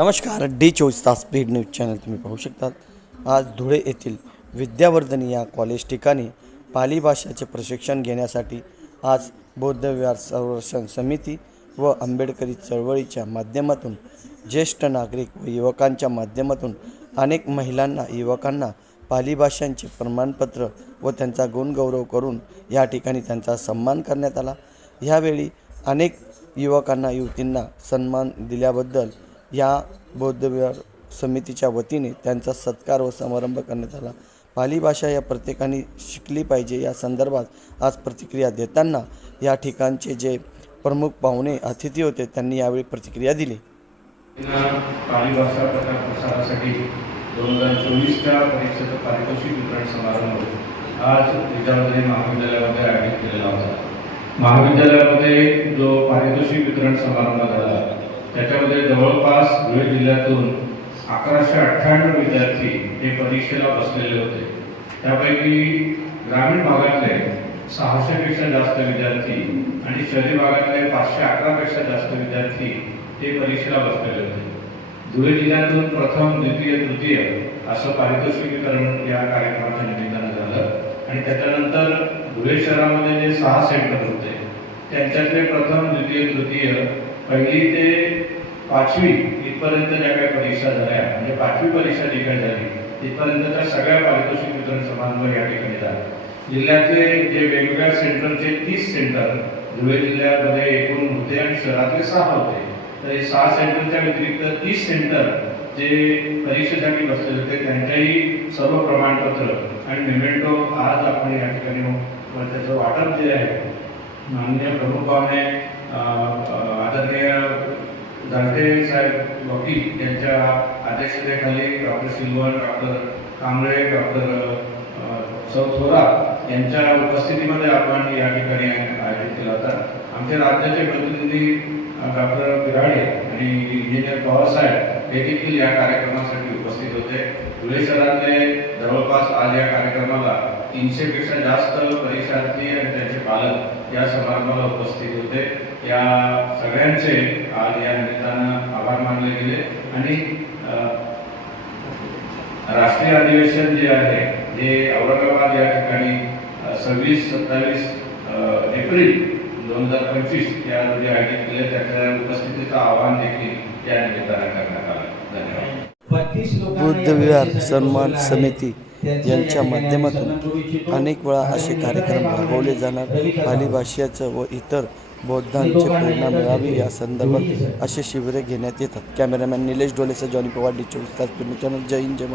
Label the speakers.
Speaker 1: नमस्कार डी चोवीस तास पीड न्यूज चॅनल तुम्ही पाहू शकतात. आज धुळे येथील विद्यावर्धन या कॉलेज ठिकाणी पाली भाषेचे प्रशिक्षण घेण्यासाठी आज बौद्धविहार संरक्षण समिती व आंबेडकरी चळवळीच्या माध्यमातून ज्येष्ठ नागरिक व युवकांच्या माध्यमातून अनेक महिलांना युवकांना पाली भाषांचे प्रमाणपत्र व त्यांचा गुणगौरव करून या ठिकाणी त्यांचा सन्मान करण्यात आला. ह्यावेळी अनेक युवकांना युवतींना सन्मान दिल्याबद्दल या बौद्धविहार समितीच्या वतीने त्यांचा सत्कार व समारंभ करण्यात आला. पाली भाषा या प्रत्येकाने शिकली पाहिजे या संदर्भात आज प्रतिक्रिया देताना या ठिकाणचे जे प्रमुख पाहुणे अतिथी होते त्यांनी यावेळी प्रतिक्रिया दिली.
Speaker 2: पाली भाषा प्रकार प्रसारासाठी दोन हजार चोवीसच्या परीक्षेचं पारितोषिक वितरण समारंभ आज विद्यावर्धनी महाविद्यालयामध्ये आयोजित केलेला होता. महाविद्यालयामध्ये जो पारितोषिक वितरण समारंभ झाला त्याच्यामध्ये जवळपास धुळे जिल्ह्यातून अकराशे अठ्ठ्याण्णव विद्यार्थी हे परीक्षेला बसलेले होते. त्यापैकी ग्रामीण भागातले सहाशेपेक्षा जास्त विद्यार्थी आणि शहरी भागातले पाचशे अकरापेक्षा जास्त विद्यार्थी हे परीक्षेला बसलेले होते. धुळे जिल्ह्यातून प्रथम द्वितीय तृतीय असं पारितोषिकीकरण या कार्यक्रमाच्या निमित्तानं झालं. आणि त्याच्यानंतर धुळे शहरामध्ये जे सहा सेंटर होते त्यांच्यातले प्रथम द्वितीय तृतीय पहिली ते पाचवी इथपर्यंत ज्या काही परीक्षा झाल्या. म्हणजे पाचवी परीक्षा जी काही झाली. तिथपर्यंतच्या सगळ्या पारितोषिक वितरण समारंभ या ठिकाणी झाला. जिल्ह्यातले जे वेगवेगळ्या सेंटरचे तीस सेंटर धुळे जिल्ह्यामध्ये एकूण होते आणि शहरातले सहा होते. तर हे सहा सेंटरच्या व्यतिरिक्त तीस सेंटर जे परीक्षेसाठी बसलेले होते त्यांच्याही सर्व प्रमाणपत्र आणि मेमेंटो आज आपण या ठिकाणी त्याचं वाटप जे आहे माननीय प्रमुख पाहुणे जाणते साहेब वकील यांच्या अध्यक्षतेखाली doctor Silver doctor Kamble doctor सौ थोरात यांच्या उपस्थितीमध्ये आपण या ठिकाणी आयोजित केला होता. आमचे राज्याचे प्रतिनिधी डॉक्टर बिराडे आणि इंजिनियर पवारसाहेब हे देखील या कार्यक्रमासाठी उपस्थित होते. धुळे शहरातले जवळपास आज या कार्यक्रमाला तीनशेपेक्षा जास्त परीक्षार्थी आणि त्यांचे पालक या समारंभाला उपस्थित होते. या सगळ्यांचे आज या निमित्तानं आभार मानले गेले. आणि राष्ट्रीय अधिवेशन जे आहे हे औरंगाबाद या ठिकाणी सव्वीस सत्तावीस एप्रिल दोन हजार पंचवीस या रोजी आयोजित केले. त्याच्या उपस्थितीचं आवाहन देखील या निमित्तानं करण्यात आलं. धन्यवाद.
Speaker 1: बुद्ध विहार सन्मान समिती यांच्या माध्यमातून अनेक वेळा असे कार्यक्रम राबवले जाणार. पाली भाषेचं व इतर बौद्धांची प्रेरणा मिळावी या संदर्भात असे शिबिरे घेण्यात येतात. कॅमेरामॅन निलेश डोलेसह जॉनी पवार डी चोवीस तास चॅनल. जय हिंद जय